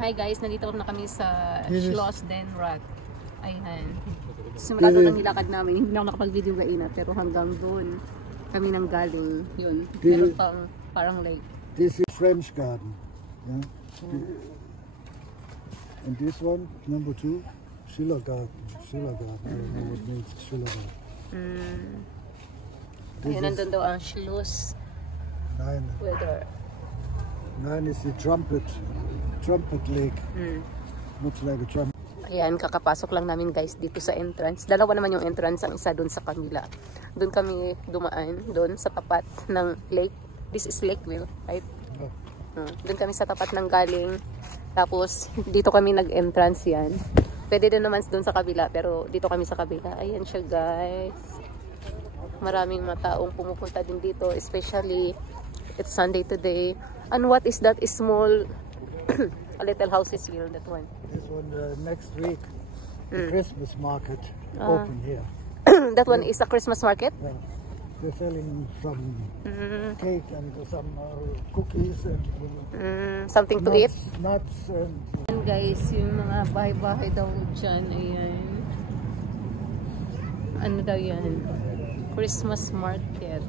hi guys, nandito na kami sa Schloss Den Rat. Ayan. Simula doon ang nilakad namin. Hindi na ako nakapag-video kaina, pero hanggang doon kami nang galing. Yun. Meron pang parang lake. This is French garden. Yeah? And this one, number 2, Schiller garden. Schiller garden. I don't know what means Schiller garden. Ayan, nandun daw ang Schloss. Weather. 9 is the trumpet lake. Looks like a trumpet. Ayan, kakapasok lang namin guys dito sa entrance. Dalawa naman yung entrance, ang isa doon sa kanila. Doon kami dumaan, doon sa tapat ng lake. This is Lakeville, right? Doon kami sa tapat ng galing. Tapos, dito kami nag-entrance yan. Pwede din naman doon sa kabila, pero dito kami sa kabila. Ayan siya guys. Maraming mga taong pumupunta din dito, especially it's Sunday today. And what is that small a little house is here, that one? This one next week, the Christmas market open here. That one is a Christmas market? Yeah. They're selling some cake and some cookies and something to eat? Nuts and... And guys, yung mga bahay-bahay daw dyan, ayan. Ano daw yan? Christmas market.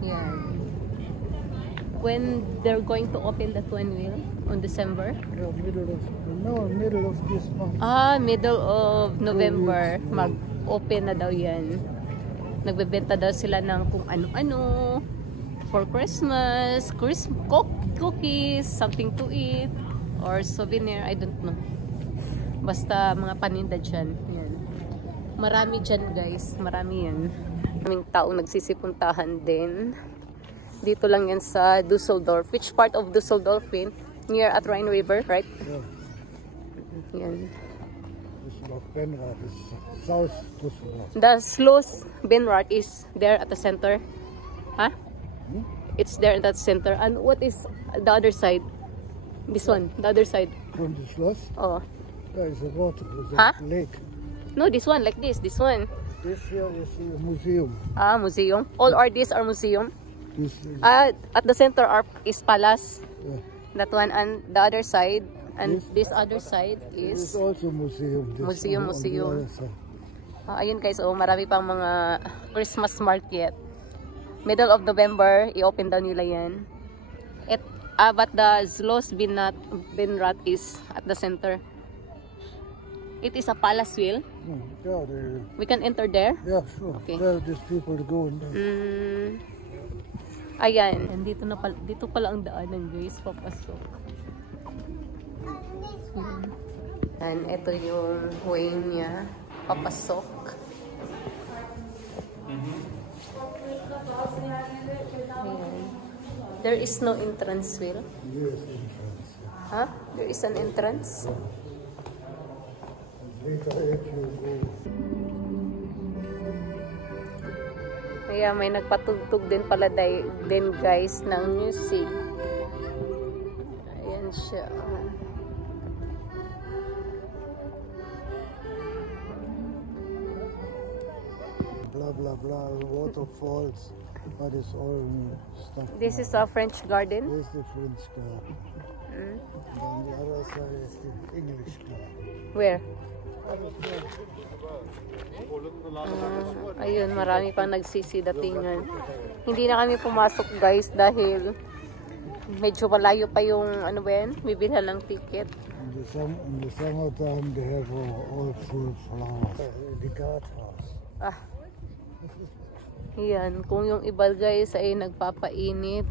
Yan. When they're going to open that one, Will? On December? Yeah, middle of this month. Middle of November. Mag-open na daw yan. Nagbebenta daw sila ng kung ano-ano for Christmas, cookies, something to eat, or souvenir, I don't know. Basta mga paninda dyan. Yan. Marami dyan guys, marami yan. Maraming taong nagsisipuntahan din. Dito lang yan sa Dusseldorf. Which part of Dusseldorf, Win? Near at Rhine River, right? Yeah. Yan. Dusseldorf Benrath is south Dusseldorf. The Schloss Benrath is there at the center. Huh? It's there at that center. And what is the other side? This one, the other side. From the Schloss? Oh. There is a water, there's a lake. No, this one, like this one. This here is a museum. Museum. All are these are museum. This is, at the center is palace. yeah. That one, and the other side, and this other side This is also museum. This museum. on the other side. Ayun guys, marami pang mga Christmas market. Middle of November, i-open daw nila yan. But the Schloss Benrath is at the center. It is a palace, Will. Yeah, We can enter there? yeah, sure. Okay. There are these people going there. Ayan. And dito pala ang daanan guys, papasok. And ito yung way niya, papasok. Ayan. There is no entrance, Will? Yes, entrance. Huh? There is an entrance? Later if you go. Kaya may nagpatugtog din pala din guys ng music. Ayan siya. Blah blah blah, waterfalls, but it's all stuff. This is a French garden. This is the French garden. And on the other side is the English garden. Where? Ayun, marami pang nagsisidatingan. Hindi na kami pumasok guys dahil medyo malayo pa yung ano ba yan? Bibilhan ng ticket. In the summertime they have all full flowers. The guardhouse. Yan, kung yung iba guys ay nagpapainit.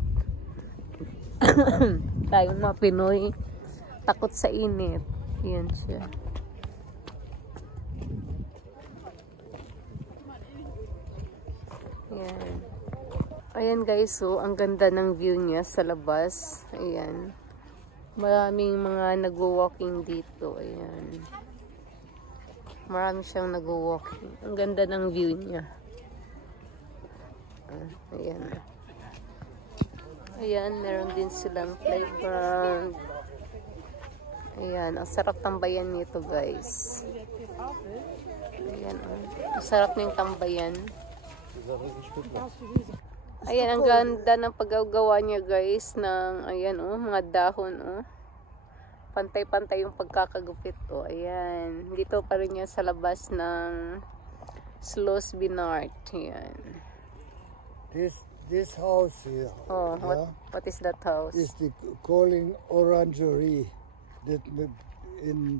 Tayong mga Pinoy takot sa init. Yan siya. Ayan. Ayan guys, so ang ganda ng view niya sa labas. Ayan. Maraming mga nagwo-walking dito. Ayan. Marami siyang nagwo-walking. Ang ganda ng view niya. Ayan. Ayan, meron din silang playground. Ayan, ang sarap tambayan nito guys. Ayan, ang sarap ng tambayan. Ayan, ang ganda ng paggagawa niya guys ng, ayan mga dahon Pantay-pantay yung pagkakagupit. O, ayan. Dito pa rin yan sa labas ng Sloss Binart. Ayan. This house here. Oh, what is that house? Is the calling orangery. That in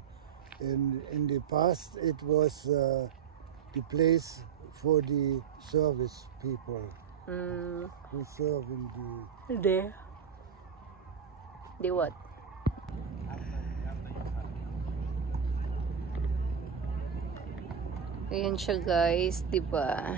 the past it was the place for the service people who serve in the. The what? Ayan siya guys, diba?